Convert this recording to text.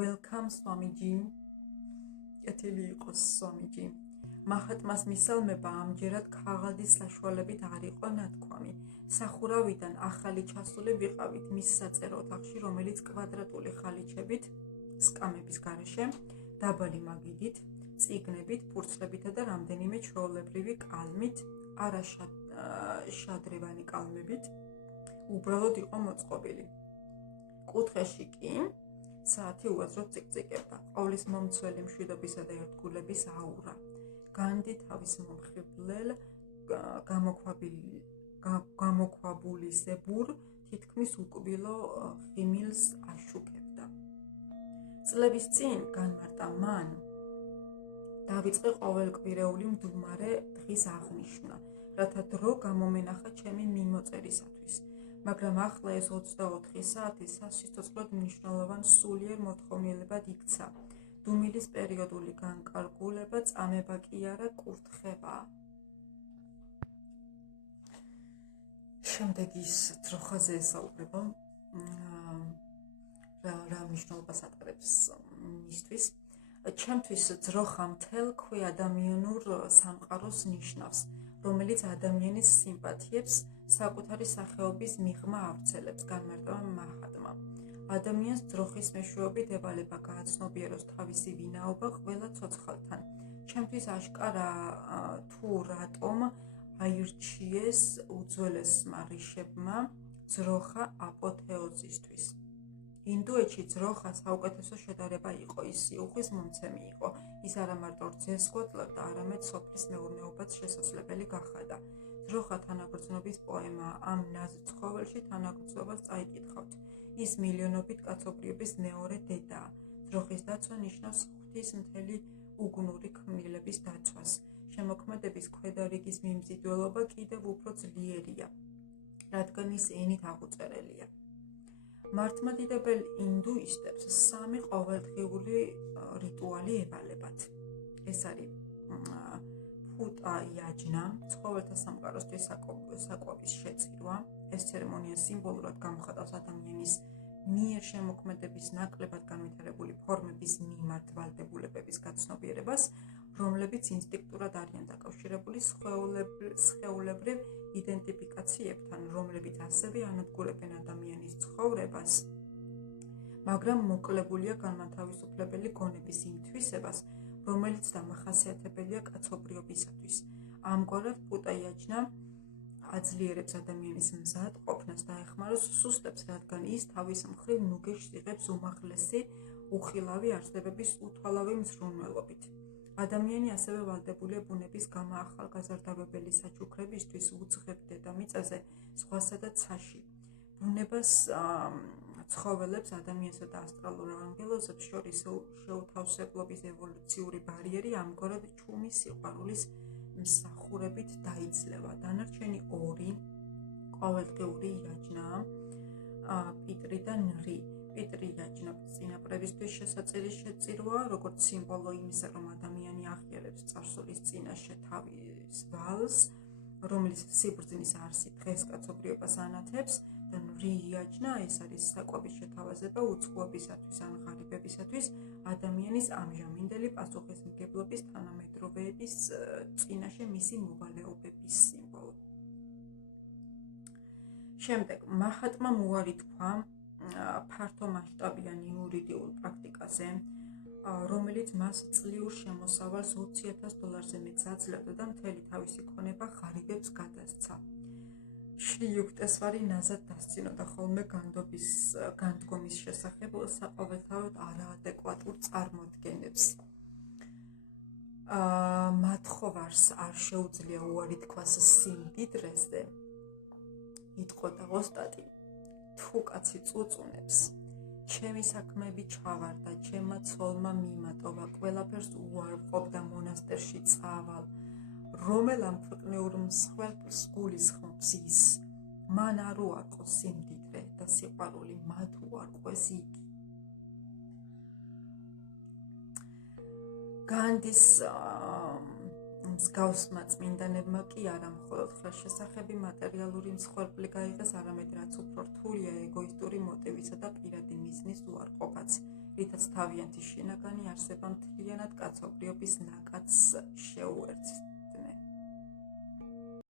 Welcome Swamiji. კეთილი იყოს Swamiji. მაჰატმას მისალმება ამჯერად ქაღალდის საშუალებით არ იყო ნათქვამი. სახურავიდან ახალი ჩასული ვიყავით მის საწერო ოთახში, რომელიც კვადრატული ხალიჩებით, სკამების გარეშე, დაბალი მაგიდით, წიგნებით, ფურცლებითა და რამდენიმე ჩვეულებრივი კალმით, არა შადრევანი კალმებით, უბრალოდ იყო მოწყობილი. კუთხეში კი საათი უაზროდ წიკწიკებდა. ყოვლის მომცველი მშვიდობისა და ერთგულების აურა. განდი თავის მომხიბლელ გამოქვაბულისებურ თითქმის უკბილო ღიმილს აშუქებდა. წლების წინ განმარტა მან დავიწყე ყოველკვირეული მდუმარე დღის აღნიშვნა, რათა დრო გამომენახა ჩემი მიმოწერისათვის. მაგრამ ახლა ეს 24 საათი სასიცოცხლოდ მნიშვნელოვან სულიერ მოთხოვნილებად იქცა. დუმილის პერიოდული განკარგულება წამება კი არა კურთხებაა. შემდეგ ის ძროხაზე ესაუბრება რა მნიშვნელობას ატარებს მისთვის. ჩემთვის ძროხა მთელ ქვეადამიანურ სამყაროს ნიშნავს, რომელიც ადამიანის სიმპათიებს საკუთარი სახეობის მიღმა ავრცელებს, განმარტა მაჰატმა. ადამიანს ძროხის მეშვეობით ევალება გააცნობიეროს თავისი ვინაობა ყველა ცოცხალთან. ჩემთვის აშკარა თუ რატომ აირჩიეს უძველესმა რიშებმა ძროხა აპოთეოზისთვის. ინდუეთში ძროხა საუკეთესო შედარება იყო, ის სიუხვის მომცემი იყო. ის არა მარტო რძეს გვაძლევდა, არამედ სოფლის მეურნეობაც შესაძლებელი გახადა. ძროხა თანაგრძნობის პოემაა, ამ ნაზ ცხოველში თანაგრძნობას წაიკითხავთ. ის მილიონობით კაცობრიობის მეორე დედაა. ძროხის დაცვა ნიშნავს ღვთის მთელი უგუნური ქმნილების დაცვას. შემოქმედების ქვედა რიგის მიმზიდველობა კიდევ უფრო ძლიერია, რადგან ის ენით აღუწერელია. მართლმადიდებელ ინდუისტებს 3 ყოველდღიური რიტუალი ევალებათ. ეს არის ფუტა იაჯნა, ცხოველთა სამყაროსთვის საკვების შეწირვა. ეს ცერემონია სიმბოლურად გამოხატავს ადამიანის მიერ შემოქმედების ნაკლებად განვითარებული ფორმების მიმართ ვალდებულებების გაცნობიერებას, რომლებიც ინსტინქტურად არიან დაკავშირებული სხეულებრივ იდენტიფიკაციებთან, რომლებიც ასევე ანადგურებენ ადამიანის ცხოვრებას, მაგრამ მოკლებულია განმათავისუფლებელი გონების იმ თვისებას, რომელიც დამახასიათებელია კაცობრიობისათვის. ამგვარად ფუტა იაჯნა აძლიერებს ადამიანის მზად ყოფნას და ეხმაროს სუსტებს, რადგან ის თავის მხრივ ნუგეშს იღებს უმაღლესი უხილავი არსებების უთვალავი მზრუნველობით. ადამიანი ასევე ვალდებულია ბუნების გამაახალგაზრდავებელი საჩუქრებისთვის უძღებ დედამიწაზე, ზღვასა და ცაში. ბუნებას ცხოველებს, ადამიანსა და ასტრალურ ანგელოზებს შორის შეუთავსებლობის ევოლუციური ბარიერი ამგვარად ჩუმის სიყვარულის მსახურებით დაიძლევა. დანარჩენი 2 ყოველდღიური იაჯნაა პიტრი და ნრი. პიტრი იაჯნა წინაპრებისთვის შესაწირის შეწირვაა, როგორც სიმბოლო იმისა, რომ ადამიანი აღიარებს წარსულის წინაშე თავის ვალს, რომელიც სიბრძნის არსი დღეს კაცობრიობას ანათებს, და ნრი იაჯნა ეს არის საკვების შეთავაზება უცხოებისათვის ან ღარიბებისათვის, ადამიანის ამჟამინდელი პასუხისმგებლობის თანამედროვეების წინაშე მისი მოვალეობების სიმბოლო. შემდეგ მაჰატმა უარი თქვა ფართომასშტაბიან იურიდიულ პრაქტიკაზე, რომელიც მას წლიურ შემოსავალს $20,000-ზე მეტს აძლევდა და მთელი თავისი ქონება ღარიბებს გადასცა. შრი იუქტესვარი ნაზად დასცინოდა ხოლმე განდგომის შესახებ საყოველთაოდ არაადეკვატურ წარმოდგენებს. მათხოვარს არ შეუძლია უარი თქვას სიმდიდრეზე, იტყოდა ოსტატი. თუ კაცი წუწუნებს, ჩემი საქმეები ჩავარდა, ჩემმა ცოლმა მიმატოვა, ყველაფერს უარყოფ და მონასტერში წავალ. რომელ ამქვეყნიურ მსხვერპლს გულისხმობს ის, მან არ უარყოს სიმდიდრე და სიყვარული, მათ უარყვეს იგი. განდის მსგავსმა წმინდანებმა კი არა მხოლოდ ხელშესახები მატერიალური მსხვერპლი გაიღეს, არამედ რაც უფრო რთულია ეგოისტური მოტივისა და პირადი მიზნის უარყოფაც. რითაც თავიანთი შინაგანი არსება მთლიანად კაცობრიობის ნაკადს შეუერთს.